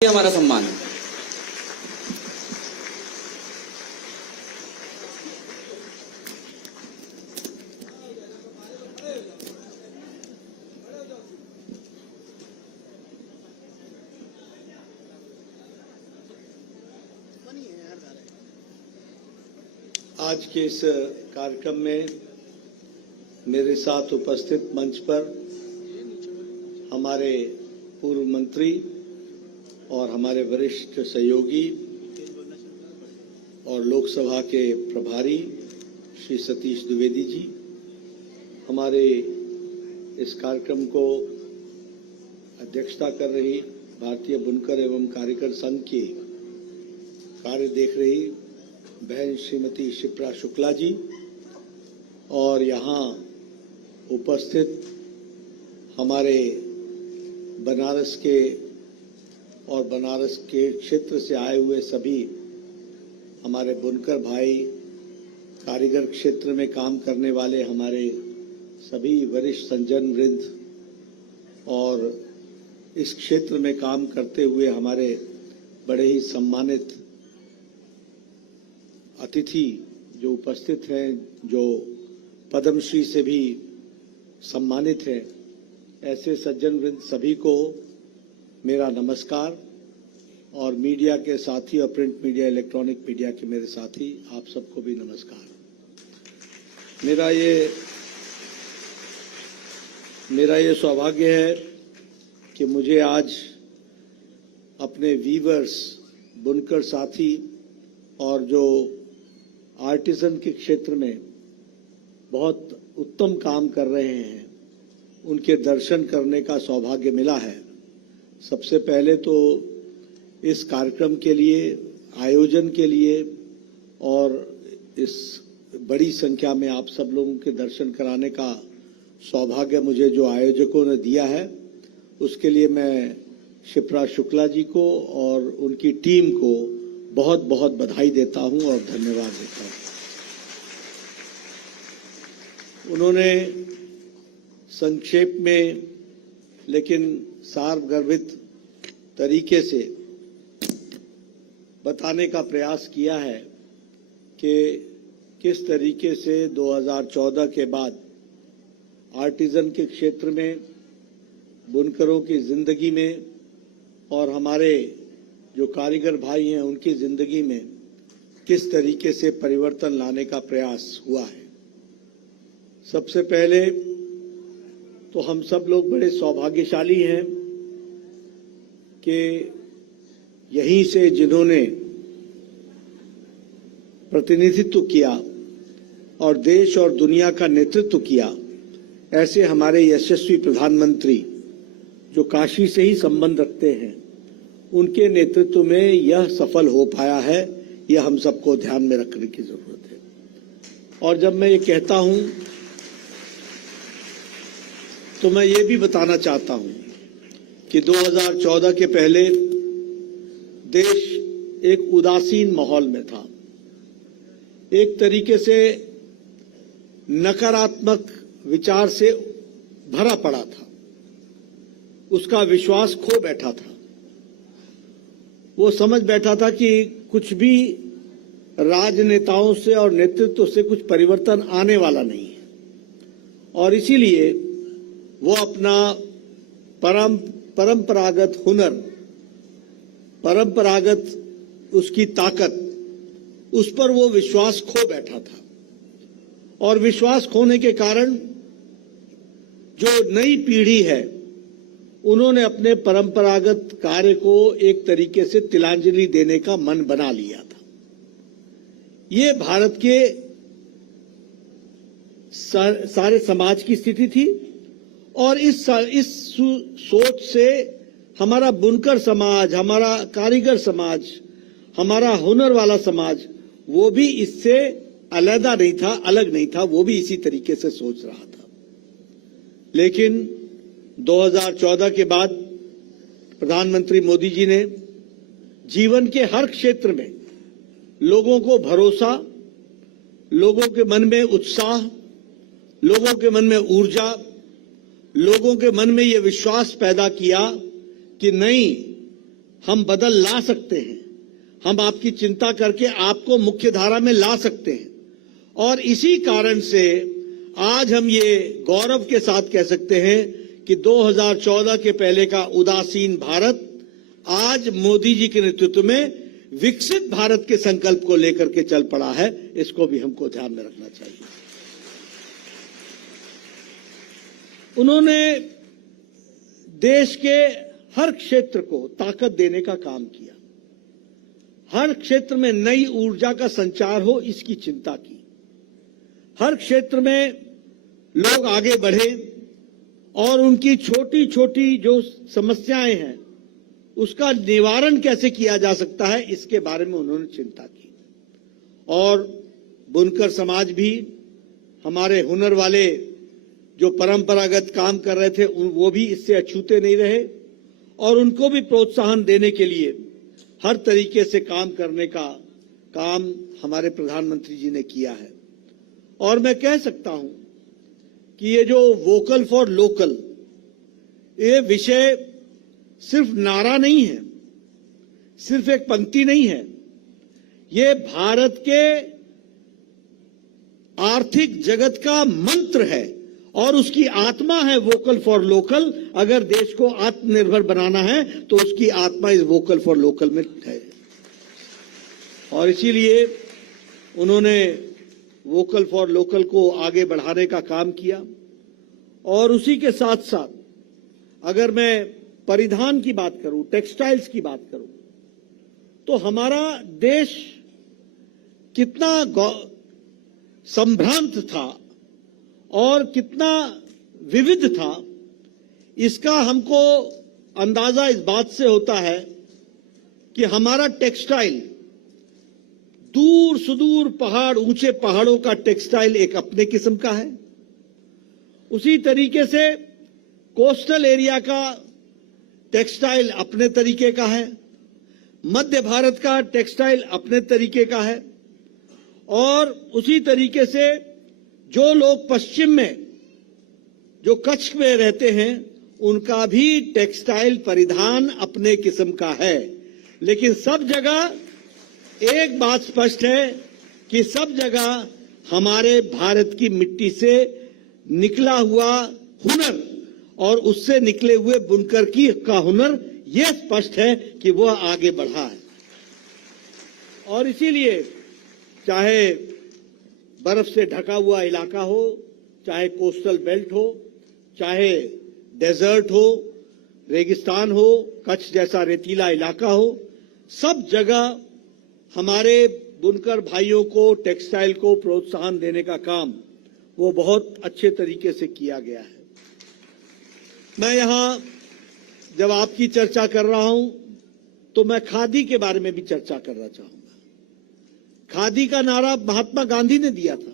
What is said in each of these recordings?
ये हमारा सम्मान है। आज के इस कार्यक्रम में मेरे साथ उपस्थित मंच पर हमारे पूर्व मंत्री और हमारे वरिष्ठ सहयोगी और लोकसभा के प्रभारी श्री सतीश द्विवेदी जी, हमारे इस कार्यक्रम को अध्यक्षता कर रही भारतीय बुनकर एवं कारीगर संघ की कार्य देख रही बहन श्रीमती शिप्रा शुक्ला जी, और यहाँ उपस्थित हमारे बनारस के और बनारस के क्षेत्र से आए हुए सभी हमारे बुनकर भाई, कारीगर क्षेत्र में काम करने वाले हमारे सभी वरिष्ठ सज्जन वृंद और इस क्षेत्र में काम करते हुए हमारे बड़े ही सम्मानित अतिथि जो उपस्थित हैं, जो पद्मश्री से भी सम्मानित हैं, ऐसे सज्जन वृंद सभी को मेरा नमस्कार। और मीडिया के साथी और प्रिंट मीडिया, इलेक्ट्रॉनिक मीडिया के मेरे साथी, आप सबको भी नमस्कार। मेरा ये सौभाग्य है कि मुझे आज अपने वीवर्स, बुनकर साथी और जो आर्टिसन के क्षेत्र में बहुत उत्तम काम कर रहे हैं, उनके दर्शन करने का सौभाग्य मिला है। सबसे पहले तो इस कार्यक्रम के लिए, आयोजन के लिए और इस बड़ी संख्या में आप सब लोगों के दर्शन कराने का सौभाग्य मुझे जो आयोजकों ने दिया है, उसके लिए मैं शिप्रा शुक्ला जी को और उनकी टीम को बहुत बहुत बधाई देता हूं और धन्यवाद देता हूं। उन्होंने संक्षेप में लेकिन सारगर्भित तरीके से बताने का प्रयास किया है कि किस तरीके से 2014 के बाद आर्टिजन के क्षेत्र में, बुनकरों की जिंदगी में और हमारे जो कारीगर भाई हैं उनकी जिंदगी में किस तरीके से परिवर्तन लाने का प्रयास हुआ है। सबसे पहले तो हम सब लोग बड़े सौभाग्यशाली हैं कि यहीं से जिन्होंने प्रतिनिधित्व किया और देश और दुनिया का नेतृत्व किया, ऐसे हमारे यशस्वी प्रधानमंत्री जो काशी से ही संबंध रखते हैं, उनके नेतृत्व में यह सफल हो पाया है। यह हम सबको ध्यान में रखने की जरूरत है। और जब मैं ये कहता हूं तो मैं ये भी बताना चाहता हूं कि 2014 के पहले देश एक उदासीन माहौल में था, एक तरीके से नकारात्मक विचार से भरा पड़ा था, उसका विश्वास खो बैठा था। वो समझ बैठा था कि कुछ भी राजनेताओं से और नेतृत्व से कुछ परिवर्तन आने वाला नहीं है, और इसीलिए वो अपना परंपरागत हुनर, परंपरागत उसकी ताकत, उस पर वो विश्वास खो बैठा था। और विश्वास खोने के कारण जो नई पीढ़ी है, उन्होंने अपने परंपरागत कार्य को एक तरीके से तिलांजलि देने का मन बना लिया था। ये भारत के सारे समाज की स्थिति थी, और इस सोच से हमारा बुनकर समाज, हमारा कारीगर समाज, हमारा हुनर वाला समाज, वो भी इससे अलग नहीं था, वो भी इसी तरीके से सोच रहा था। लेकिन 2014 के बाद प्रधानमंत्री मोदी जी ने जीवन के हर क्षेत्र में लोगों को भरोसा, लोगों के मन में उत्साह, लोगों के मन में ऊर्जा, लोगों के मन में ये विश्वास पैदा किया कि नहीं, हम बदल ला सकते हैं, हम आपकी चिंता करके आपको मुख्य धारा में ला सकते हैं। और इसी कारण से आज हम ये गौरव के साथ कह सकते हैं कि 2014 के पहले का उदासीन भारत आज मोदी जी के नेतृत्व में विकसित भारत के संकल्प को लेकर के चल पड़ा है। इसको भी हमको ध्यान में रखना चाहिए। उन्होंने देश के हर क्षेत्र को ताकत देने का काम किया, हर क्षेत्र में नई ऊर्जा का संचार हो इसकी चिंता की, हर क्षेत्र में लोग आगे बढ़े और उनकी छोटी छोटी जो समस्याएं हैं उसका निवारण कैसे किया जा सकता है इसके बारे में उन्होंने चिंता की। और बुनकर समाज भी, हमारे हुनर वाले जो परंपरागत काम कर रहे थे वो भी इससे अछूते नहीं रहे और उनको भी प्रोत्साहन देने के लिए हर तरीके से काम करने का काम हमारे प्रधानमंत्री जी ने किया है। और मैं कह सकता हूं कि ये जो वोकल फॉर लोकल, ये विषय सिर्फ नारा नहीं है, सिर्फ एक पंक्ति नहीं है, ये भारत के आर्थिक जगत का मंत्र है और उसकी आत्मा है वोकल फॉर लोकल। अगर देश को आत्मनिर्भर बनाना है तो उसकी आत्मा इस वोकल फॉर लोकल में है। और इसीलिए उन्होंने वोकल फॉर लोकल को आगे बढ़ाने का काम किया। और उसी के साथ साथ अगर मैं परिधान की बात करूं, टेक्सटाइल्स की बात करूं, तो हमारा देश कितना संभ्रांत था और कितना विविध था, इसका हमको अंदाजा इस बात से होता है कि हमारा टेक्सटाइल दूर सुदूर पहाड़, ऊंचे पहाड़ों का टेक्सटाइल एक अपने किस्म का है। उसी तरीके से कोस्टल एरिया का टेक्सटाइल अपने तरीके का है, मध्य भारत का टेक्सटाइल अपने तरीके का है और उसी तरीके से जो लोग पश्चिम में, जो कच्छ में रहते हैं, उनका भी टेक्सटाइल परिधान अपने किस्म का है। लेकिन सब जगह एक बात स्पष्ट है कि सब जगह हमारे भारत की मिट्टी से निकला हुआ हुनर और उससे निकले हुए बुनकर का हुनर, यह स्पष्ट है कि वह आगे बढ़ा है। और इसीलिए चाहे बर्फ से ढका हुआ इलाका हो, चाहे कोस्टल बेल्ट हो, चाहे डेजर्ट हो, रेगिस्तान हो, कच्छ जैसा रेतीला इलाका हो, सब जगह हमारे बुनकर भाइयों को टेक्सटाइल को प्रोत्साहन देने का काम वो बहुत अच्छे तरीके से किया गया है। मैं यहां जब आपकी चर्चा कर रहा हूं तो मैं खादी के बारे में भी चर्चा करना चाहूंगा। खादी का नारा महात्मा गांधी ने दिया था,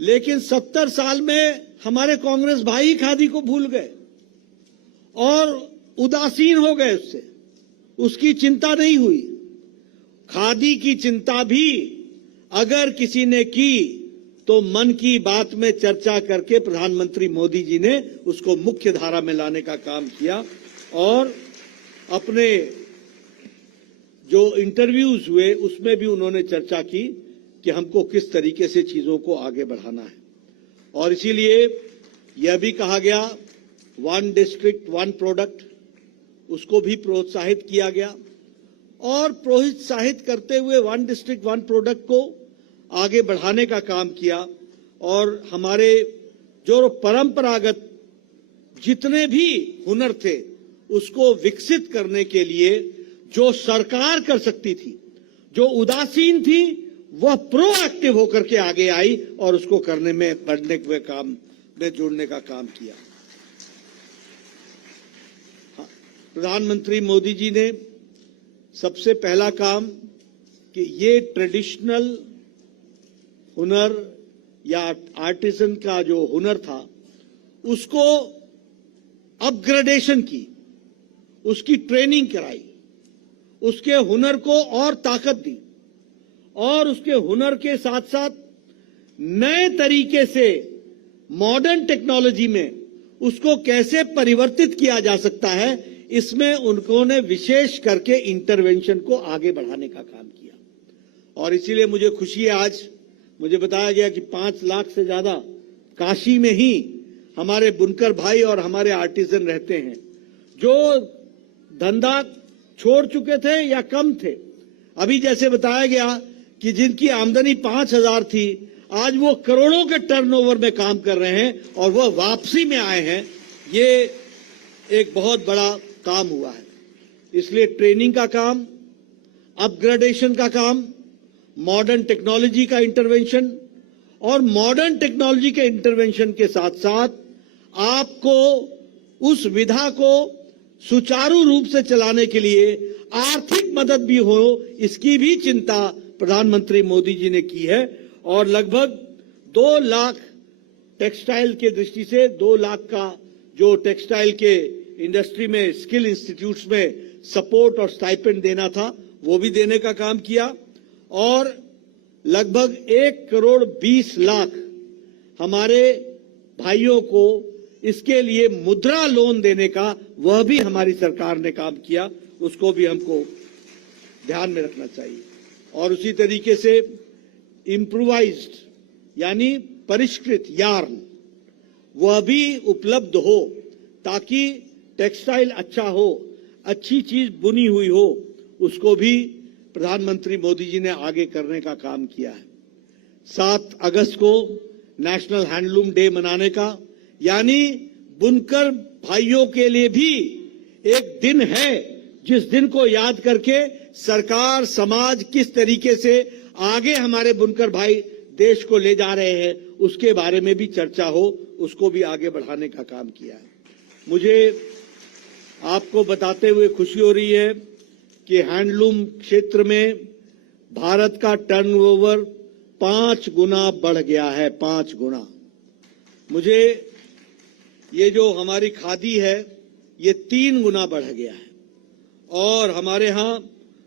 लेकिन 70 साल में हमारे कांग्रेस भाई खादी को भूल गए और उदासीन हो गए, उसकी चिंता नहीं हुई। खादी की चिंता भी अगर किसी ने की तो मन की बात में चर्चा करके प्रधानमंत्री मोदी जी ने उसको मुख्य धारा में लाने का काम किया और अपने जो इंटरव्यूज हुए उसमें भी उन्होंने चर्चा की कि हमको किस तरीके से चीजों को आगे बढ़ाना है। और इसीलिए यह भी कहा गया 1 डिस्ट्रिक्ट 1 प्रोडक्ट, उसको भी प्रोत्साहित किया गया और प्रोत्साहित करते हुए 1 डिस्ट्रिक्ट 1 प्रोडक्ट को आगे बढ़ाने का काम किया। और हमारे जो परंपरागत जितने भी हुनर थे उसको विकसित करने के लिए जो सरकार कर सकती थी, जो उदासीन थी, वह प्रोएक्टिव होकर के आगे आई और उसको करने में, बढ़ने हुए काम में जुड़ने का काम किया। प्रधानमंत्री मोदी जी ने सबसे पहला काम कि ये ट्रेडिशनल हुनर या आर्टिसन का जो हुनर था उसको अपग्रेडेशन की, उसकी ट्रेनिंग कराई, उसके हुनर को और ताकत दी और उसके हुनर के साथ साथ नए तरीके से मॉडर्न टेक्नोलॉजी में उसको कैसे परिवर्तित किया जा सकता है, इसमें उन्होंने विशेष करके इंटरवेंशन को आगे बढ़ाने का काम किया। और इसीलिए मुझे खुशी है, आज मुझे बताया गया कि 5 लाख से ज्यादा काशी में ही हमारे बुनकर भाई और हमारे आर्टिजन रहते हैं, जो धंधा छोड़ चुके थे या कम थे। अभी जैसे बताया गया कि जिनकी आमदनी 5,000 थी, आज वो करोड़ों के टर्नओवर में काम कर रहे हैं और वह वापसी में आए हैं। ये एक बहुत बड़ा काम हुआ है। इसलिए ट्रेनिंग का काम, अपग्रेडेशन का काम, मॉडर्न टेक्नोलॉजी का इंटरवेंशन और मॉडर्न टेक्नोलॉजी के इंटरवेंशन के साथ साथ आपको उस विधा को सुचारू रूप से चलाने के लिए आर्थिक मदद भी हो, इसकी भी चिंता प्रधानमंत्री मोदी जी ने की है। और लगभग 2 लाख टेक्सटाइल के दृष्टि से 2 लाख का जो टेक्सटाइल के इंडस्ट्री में स्किल इंस्टीट्यूट्स में सपोर्ट और स्टाइपेंड देना था, वो भी देने का काम किया। और लगभग 1,20,00,000 हमारे भाइयों को इसके लिए मुद्रा लोन देने का वह भी हमारी सरकार ने काम किया, उसको भी हमको ध्यान में रखना चाहिए। और उसी तरीके से इम्प्रोवाइज्ड यानी परिष्कृत यार्न वह भी उपलब्ध हो, ताकि टेक्सटाइल अच्छा हो, अच्छी चीज बुनी हुई हो, उसको भी प्रधानमंत्री मोदी जी ने आगे करने का काम किया है। 7 अगस्त को नेशनल हैंडलूम डे मनाने का, यानी बुनकर भाइयों के लिए भी एक दिन है जिस दिन को याद करके सरकार, समाज किस तरीके से आगे हमारे बुनकर भाई देश को ले जा रहे हैं, उसके बारे में भी चर्चा हो, उसको भी आगे बढ़ाने का काम किया है। मुझे आपको बताते हुए खुशी हो रही है कि हैंडलूम क्षेत्र में भारत का टर्नओवर 5 गुना बढ़ गया है, 5 गुना। मुझे ये जो हमारी खादी है ये 3 गुना बढ़ गया है। और हमारे यहाँ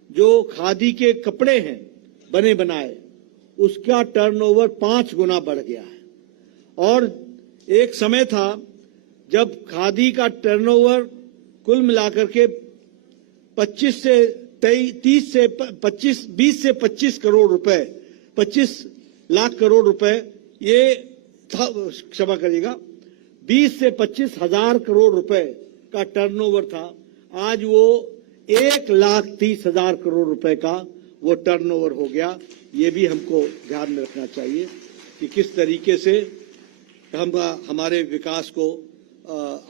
जो खादी के कपड़े हैं बने बनाए, उसका टर्नओवर 5 गुना बढ़ गया है। और एक समय था जब खादी का टर्नओवर कुल मिलाकर के 20 से 25 करोड़ रुपए, 25 लाख करोड़ रुपए ये था, क्षमा करिएगा, 20 से 25 हजार करोड़ रुपए का टर्नओवर था। आज वो 1,30,000 करोड़ रुपए का वो टर्नओवर हो गया। ये भी हमको ध्यान में रखना चाहिए कि किस तरीके से हम हमारे विकास को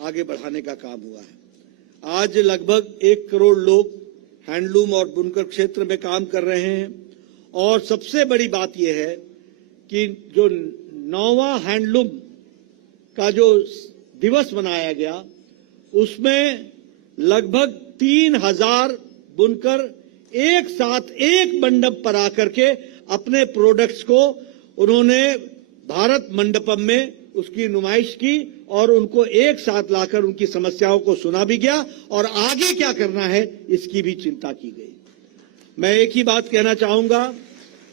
आगे बढ़ाने का काम हुआ है। आज लगभग 1 करोड़ लोग हैंडलूम और बुनकर क्षेत्र में काम कर रहे हैं। और सबसे बड़ी बात यह है कि जो 9वां हैंडलूम का जो दिवस मनाया गया, उसमें लगभग 3,000 बुनकर एक साथ एक मंडप पर आकर के अपने प्रोडक्ट्स को उन्होंने भारत मंडपम में उसकी नुमाइश की और उनको एक साथ लाकर उनकी समस्याओं को सुना भी गया और आगे क्या करना है इसकी भी चिंता की गई। मैं एक ही बात कहना चाहूंगा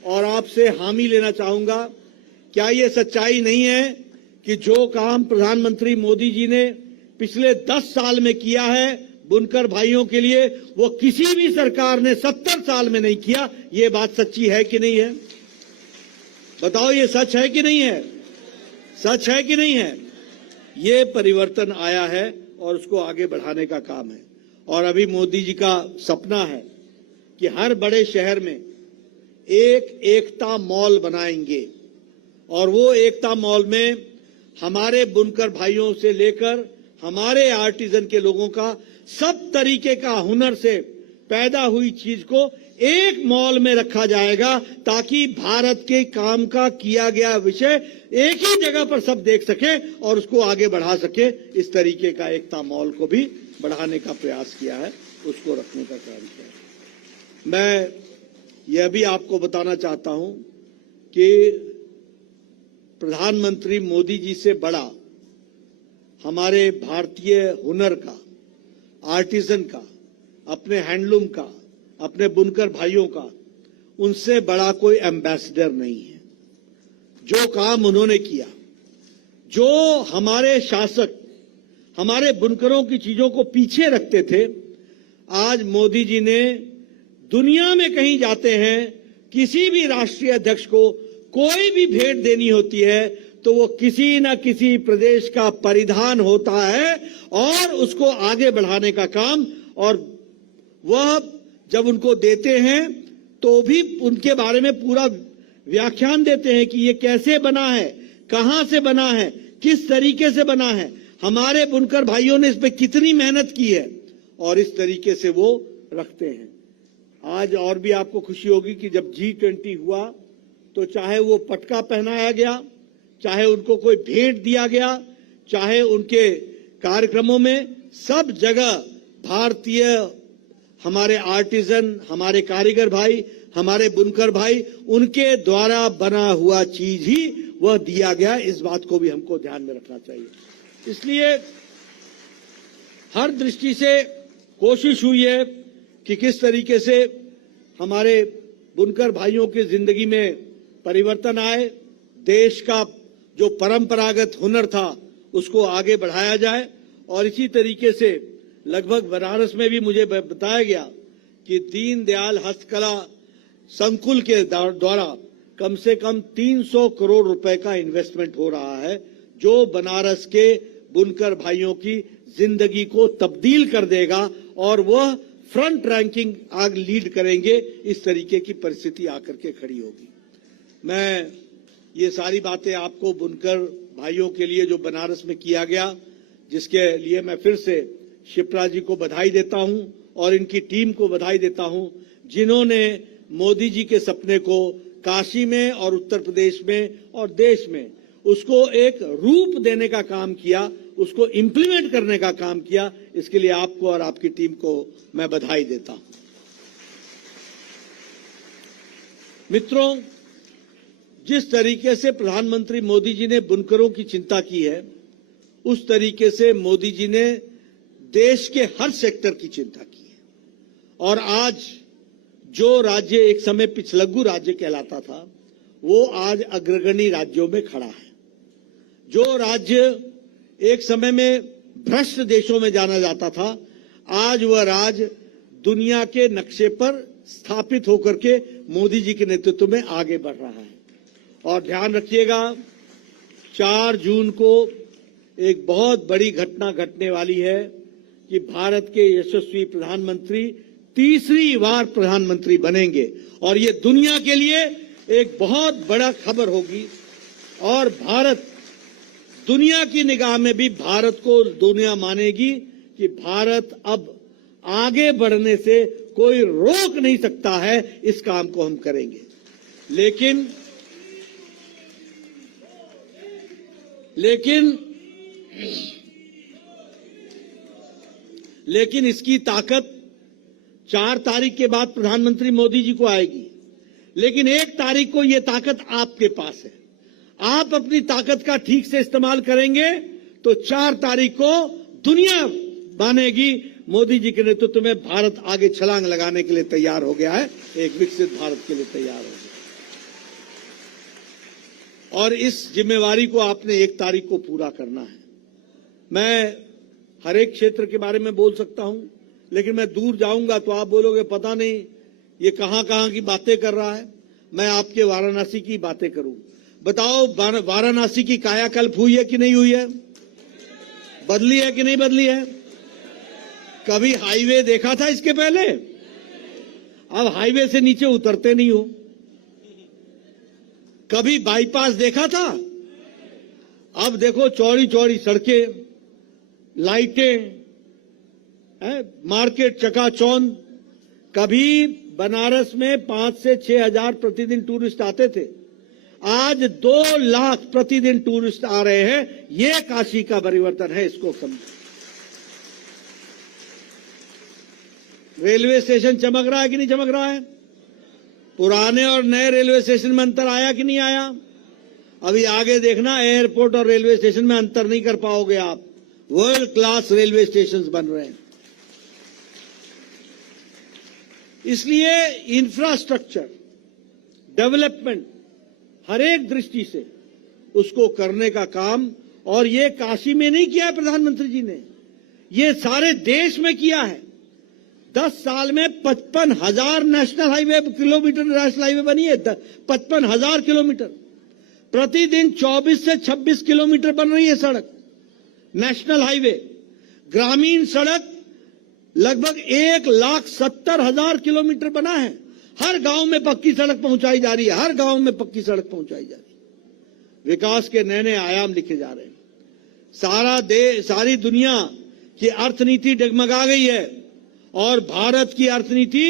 और आपसे हामी लेना चाहूंगा, क्या ये सच्चाई नहीं है कि जो काम प्रधानमंत्री मोदी जी ने पिछले 10 साल में किया है बुनकर भाइयों के लिए, वो किसी भी सरकार ने 70 साल में नहीं किया? ये बात सच्ची है कि नहीं है? बताओ, ये सच है कि नहीं है? सच है कि नहीं है? ये परिवर्तन आया है और उसको आगे बढ़ाने का काम है। और अभी मोदी जी का सपना है कि हर बड़े शहर में एक एकता मॉल बनाएंगे और वो एकता मॉल में हमारे बुनकर भाइयों से लेकर हमारे आर्टिजन के लोगों का सब तरीके का हुनर से पैदा हुई चीज को एक मॉल में रखा जाएगा, ताकि भारत के काम का किया गया विषय एक ही जगह पर सब देख सके और उसको आगे बढ़ा सके। इस तरीके का एकता मॉल को भी बढ़ाने का प्रयास किया है, उसको रखने का काम किया है। मैं यह भी आपको बताना चाहता हूं कि प्रधानमंत्री मोदी जी से बड़ा हमारे भारतीय हुनर का, आर्टिजन का, अपने हैंडलूम का, अपने बुनकर भाइयों का, उनसे बड़ा कोई एम्बेसडर नहीं है। जो काम उन्होंने किया, जो हमारे शासक, हमारे बुनकरों की चीजों को पीछे रखते थे, आज मोदी जी ने दुनिया में कहीं जाते हैं, किसी भी राष्ट्रीय अध्यक्ष को कोई भी भेंट देनी होती है तो वो किसी न किसी प्रदेश का परिधान होता है और उसको आगे बढ़ाने का काम, और वह जब उनको देते हैं तो भी उनके बारे में पूरा व्याख्यान देते हैं कि ये कैसे बना है, कहां से बना है, किस तरीके से बना है, हमारे बुनकर भाइयों ने इस पे कितनी मेहनत की है, और इस तरीके से वो रखते हैं। आज और भी आपको खुशी होगी कि जब G20 हुआ तो चाहे वो पटका पहनाया गया, चाहे उनको कोई भेंट दिया गया, चाहे उनके कार्यक्रमों में, सब जगह भारतीय हमारे आर्टिजन, हमारे कारीगर भाई, हमारे बुनकर भाई, उनके द्वारा बना हुआ चीज ही वह दिया गया। इस बात को भी हमको ध्यान में रखना चाहिए। इसलिए हर दृष्टि से कोशिश हुई है कि किस तरीके से हमारे बुनकर भाइयों की जिंदगी में परिवर्तन आए, देश का जो परंपरागत हुनर था उसको आगे बढ़ाया जाए। और इसी तरीके से लगभग बनारस में भी मुझे बताया गया कि दीनदयाल हस्तकला संकुल के द्वारा कम से कम 300 करोड़ रुपए का इन्वेस्टमेंट हो रहा है, जो बनारस के बुनकर भाइयों की जिंदगी को तब्दील कर देगा और वह फ्रंट रैंकिंग आगे लीड करेंगे। इस तरीके की परिस्थिति आकर के खड़ी होगी। मैं ये सारी बातें आपको बुनकर भाइयों के लिए जो बनारस में किया गया, जिसके लिए मैं फिर से शिप्रा जी को बधाई देता हूं और इनकी टीम को बधाई देता हूं, जिन्होंने मोदी जी के सपने को काशी में और उत्तर प्रदेश में और देश में उसको एक रूप देने का काम किया, उसको इम्प्लीमेंट करने का काम किया। इसके लिए आपको और आपकी टीम को मैं बधाई देता हूं। मित्रों, जिस तरीके से प्रधानमंत्री मोदी जी ने बुनकरों की चिंता की है, उस तरीके से मोदी जी ने देश के हर सेक्टर की चिंता की है। और आज जो राज्य एक समय पिछलग्गू राज्य कहलाता था, वो आज अग्रगणी राज्यों में खड़ा है। जो राज्य एक समय में भ्रष्ट देशों में जाना जाता था, आज वह राज्य दुनिया के नक्शे पर स्थापित होकर के मोदी जी के नेतृत्व में आगे बढ़ रहा है। और ध्यान रखिएगा, 4 जून को एक बहुत बड़ी घटना घटने वाली है कि भारत के यशस्वी प्रधानमंत्री तीसरी बार प्रधानमंत्री बनेंगे, और ये दुनिया के लिए एक बहुत बड़ा खबर होगी। और भारत, दुनिया की निगाह में भी भारत को दुनिया मानेगी कि भारत अब आगे बढ़ने से कोई रोक नहीं सकता है। इस काम को हम करेंगे। लेकिन इसकी ताकत 4 तारीख के बाद प्रधानमंत्री मोदी जी को आएगी। लेकिन 1 तारीख को यह ताकत आपके पास है। आप अपनी ताकत का ठीक से इस्तेमाल करेंगे तो 4 तारीख को दुनिया मानेगी मोदी जी के नेतृत्व में भारत आगे छलांग लगाने के लिए तैयार हो गया है, एक विकसित भारत के लिए तैयार हो गया। और इस जिम्मेवारी को आपने 1 तारीख को पूरा करना है। मैं हर एक क्षेत्र के बारे में बोल सकता हूं, लेकिन मैं दूर जाऊंगा तो आप बोलोगे पता नहीं ये कहां कहां की बातें कर रहा है। मैं आपके वाराणसी की बातें करूं। बताओ, वाराणसी की कायाकल्प हुई है कि नहीं हुई है? बदली है कि नहीं बदली है? कभी हाईवे देखा था इसके पहले? अब हाईवे से नीचे उतरते नहीं हो। कभी बाईपास देखा था? अब देखो चौड़ी चौड़ी सड़कें, लाइटें, मार्केट चकाचौंध। कभी बनारस में 5 से 6 हजार प्रतिदिन टूरिस्ट आते थे, आज 2 लाख प्रतिदिन टूरिस्ट आ रहे हैं। यह काशी का परिवर्तन है, इसको समझो। रेलवे स्टेशन चमक रहा है कि नहीं चमक रहा है? पुराने और नए रेलवे स्टेशन में अंतर आया कि नहीं आया? अभी आगे देखना, एयरपोर्ट और रेलवे स्टेशन में अंतर नहीं कर पाओगे आप। वर्ल्ड क्लास रेलवे स्टेशंस बन रहे हैं। इसलिए इंफ्रास्ट्रक्चर डेवलपमेंट हर एक दृष्टि से उसको करने का काम, और ये काशी में नहीं किया प्रधानमंत्री जी ने, ये सारे देश में किया है। 10 साल में 55,000 national highway kilometre national highway बनी है। 55,000 किलोमीटर प्रतिदिन 24 से 26 किलोमीटर बन रही है सड़क, नेशनल हाईवे। ग्रामीण सड़क लगभग 1,70,000 किलोमीटर बना है। हर गांव में पक्की सड़क पहुंचाई जा रही है, हर गांव में पक्की सड़क पहुंचाई जा रही है। विकास के नए नए आयाम लिखे जा रहे हैं। सारी दुनिया की अर्थनीति डगमगा गई है और भारत की अर्थनीति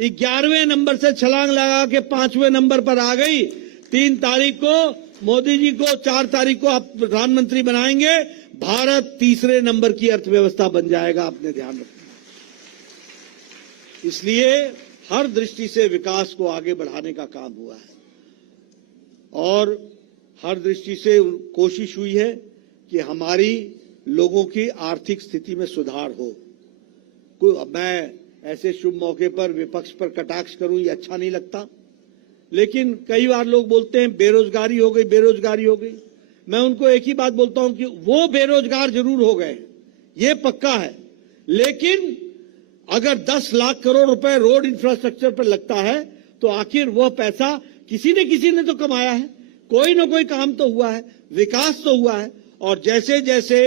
11वें नंबर से छलांग लगा के 5वें नंबर पर आ गई। 3 तारीख को मोदी जी को, 4 तारीख को आप प्रधानमंत्री बनाएंगे, भारत तीसरे नंबर की अर्थव्यवस्था बन जाएगा। आपने ध्यान रखना। इसलिए हर दृष्टि से विकास को आगे बढ़ाने का काम हुआ है और हर दृष्टि से कोशिश हुई है कि हमारी लोगों की आर्थिक स्थिति में सुधार हो। मैं ऐसे शुभ मौके पर विपक्ष पर कटाक्ष करूं, ये अच्छा नहीं लगता, लेकिन कई बार लोग बोलते हैं बेरोजगारी हो गई, बेरोजगारी हो गई। मैं उनको एक ही बात बोलता हूं कि वो बेरोजगार जरूर हो गए, ये पक्का है, लेकिन अगर 10 लाख करोड़ रुपए रोड इंफ्रास्ट्रक्चर पर लगता है तो आखिर वह पैसा किसी ने तो कमाया है, कोई ना कोई काम तो हुआ है, विकास तो हुआ है। और जैसे जैसे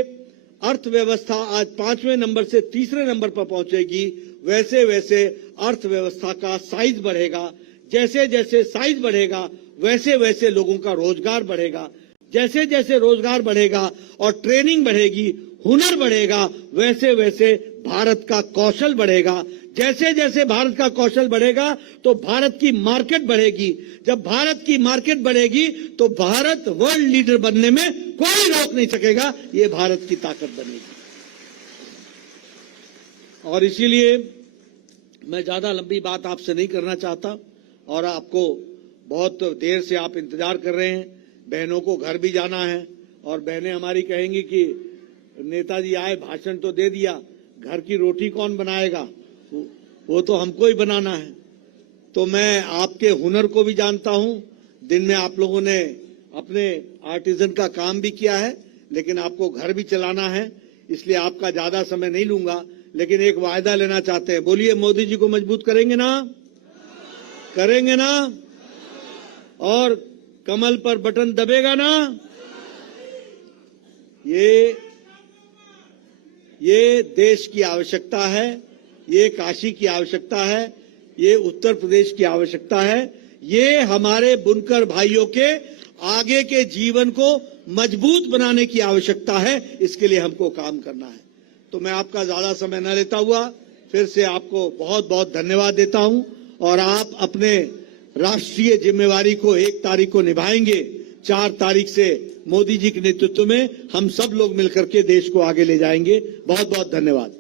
अर्थव्यवस्था आज 5वें नंबर से तीसरे नंबर पर पहुंचेगी, वैसे वैसे अर्थव्यवस्था का साइज बढ़ेगा। जैसे जैसे साइज बढ़ेगा वैसे वैसे लोगों का रोजगार बढ़ेगा। जैसे जैसे रोजगार बढ़ेगा और ट्रेनिंग बढ़ेगी, हुनर बढ़ेगा, वैसे वैसे भारत का कौशल बढ़ेगा। जैसे जैसे भारत का कौशल बढ़ेगा तो भारत की मार्केट बढ़ेगी। जब भारत की मार्केट बढ़ेगी तो भारत वर्ल्ड लीडर बनने में कोई रोक नहीं सकेगा। ये भारत की ताकत बनेगी। और इसीलिए मैं ज्यादा लंबी बात आपसे नहीं करना चाहता और आपको बहुत देर से आप इंतजार कर रहे हैं। बहनों को घर भी जाना है और बहनें हमारी कहेंगी कि नेताजी आए, भाषण तो दे दिया, घर की रोटी कौन बनाएगा, वो तो हमको ही बनाना है। तो मैं आपके हुनर को भी जानता हूं। दिन में आप लोगों ने अपने आर्टिजन का काम भी किया है, लेकिन आपको घर भी चलाना है, इसलिए आपका ज्यादा समय नहीं लूंगा। लेकिन एक वायदा लेना चाहते हैं, बोलिए मोदी जी को मजबूत करेंगे ना? करेंगे ना? और कमल पर बटन दबेगा ना? ये देश की आवश्यकता है, ये काशी की आवश्यकता है, ये उत्तर प्रदेश की आवश्यकता है, ये हमारे बुनकर भाइयों के आगे के जीवन को मजबूत बनाने की आवश्यकता है। इसके लिए हमको काम करना है। तो मैं आपका ज्यादा समय न लेता हुआ फिर से आपको बहुत बहुत धन्यवाद देता हूं और आप अपने राष्ट्रीय जिम्मेवारी को 1 तारीख को निभाएंगे। 4 तारीख से मोदी जी के नेतृत्व में हम सब लोग मिलकर के देश को आगे ले जाएंगे। बहुत बहुत धन्यवाद।